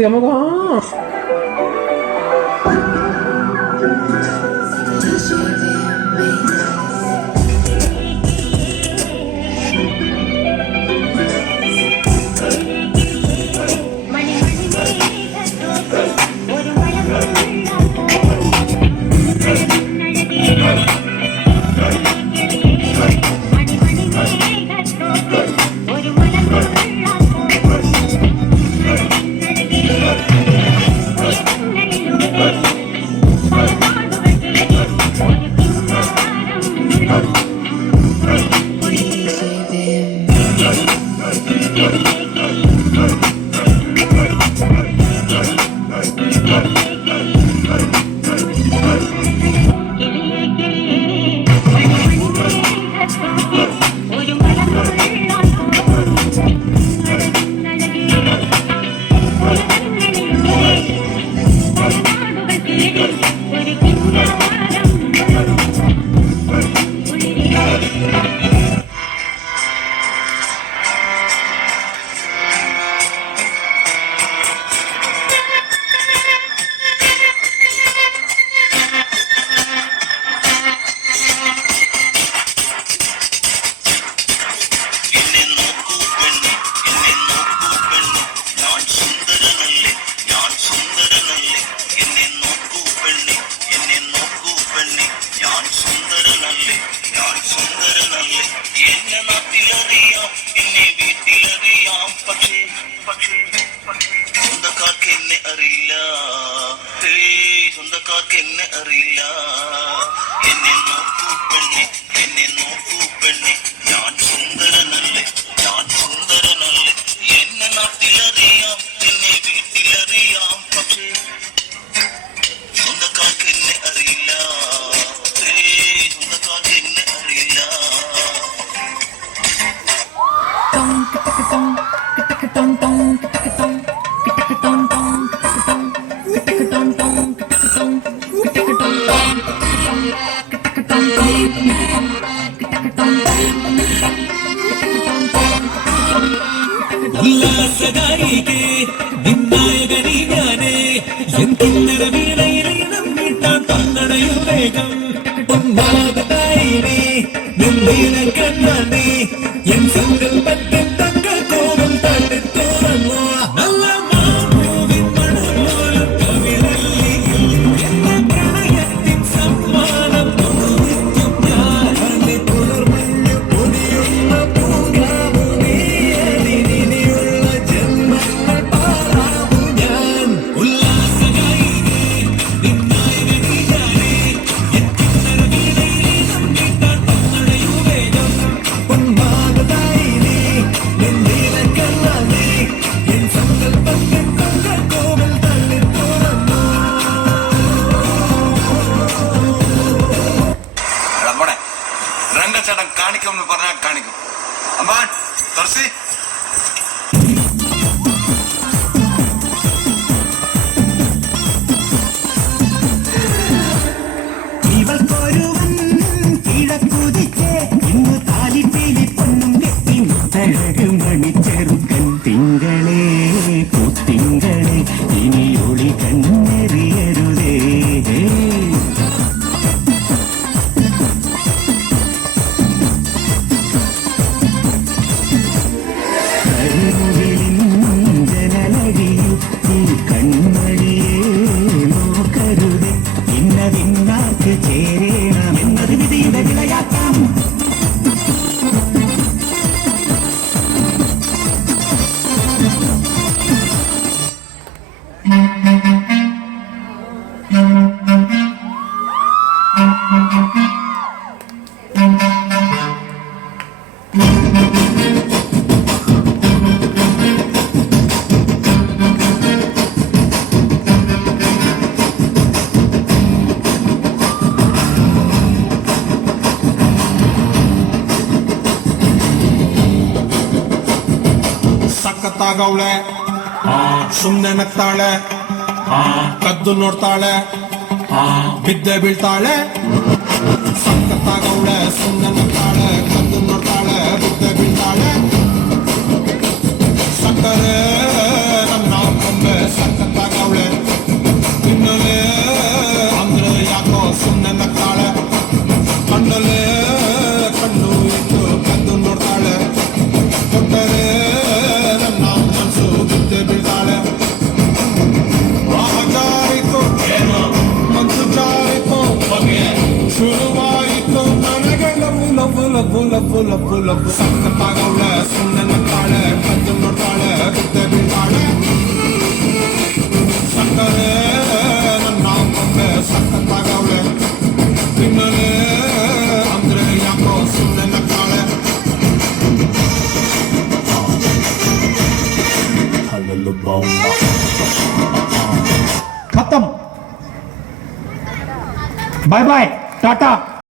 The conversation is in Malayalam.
നമുക്ക് ഉല്ലാസഗായികേ നിന്നായകനീ ഞാനേ എൻ കിന്നര വീണയിലീണം വീട്ടാൻ തന്നടയും വേഗം ഉന്മാദായിനേ നിന്നീന കണ്ണാനേ എൻ സങ്കൽപ്പത്തിൻ തങ്ക കോപം തട്ടി തുറന്നു നല്ല മാമൂവിൻ മണമോലും കവിളല്ലി എന്ന പ്രണയത്തിൻ സമ്മാനം തുറന്നിട്ടും ഞാൻ അന്നി പുലർമഞ്ഞു പൊതിയുന്ന പൂങ്കാവു നീ അതിനിയുള്ള ജന്മങ്ങൾ പാറാവു ഞാൻ ഉല്ലാസഗായികേ നിന്നായകനീ ഞാനേ എൻ കിന്നര വീണയിലീണം വീട്ടാൻ തന്നടയും വേഗം ഉന്മാദായിനേ നിന്നീന കണ്ണാനേ എൻ സങ്കൽപ്പത്തിൻ തങ്ക കോവിൽ തള്ളി തുറന്നു. മോനെ രംഗച്ചേട്ടൻ കാണിക്കുമെന്ന് പറഞ്ഞാൽ കാണിക്കും. അമ്മാൻ തുളസി ഇവൾക്കൊരുവൻ കിഴക്കുതിച്ചേ ഇന്ന് താലിപ്പേലി പൊന്നും കെട്ടി മുത്തഴക് മണിച്ചെറുക്കൻ തിങ്കളേ പൂത്തിങ്കളേ ഇനി ഒളി കണ്ണെറിയരുതേ കരുവിളിൻ ജനലഴിയിൽ ഈ കൺമണിയേ നോക്കരുതേ ഇന്നതിന്നാർക്ക് ചേരണമെന്നത് വിധിയുടെ വിളയാക്കാം ಸಖತ್ತಾಗವಳೆ ಸುಮ್ನೆ ನಗ್ತಾಳೆ ಕದ್ದು ನೋಡ್ತಾಳೆ ಬಿದ್ದೆ ಬೀಳ್ತಾಳೆ ಸಖತ್ತಾಗವಳೆ ಸುಮ್ನೆ ನಗ್ತಾಳೆ ಕದ್ದು ನೋಡ್ತಾಳೆ ಬಿದ್ದೆ ಬೀಳ್ತಾಳೆ ಸಕ್ಕರೆ ನನ್ನ ಕೊಂಬೆ ಲಫು ಸಕ್ಕತ್ತಾಗವ್ಳ ಸುಮ್ಮನೆ ತಾಳೆ ಕದ್ದು ನೋಡ್ತಾಳೆ ಬಿದ್ದೆ ಬೀಳಾಳೆ ಸಕ್ಕರೆ ನನ್ನ ಕೊಂಬೆ ಸಕ್ಕತ್ತಾಗವ್ಳೆ ತಿನ್ನಲೆ ಅಂದ್ರೆ ಯಾಕೋ ಸುಮ್ಮನೆ ತಾಳೆ खत्म बाय बाय टाटा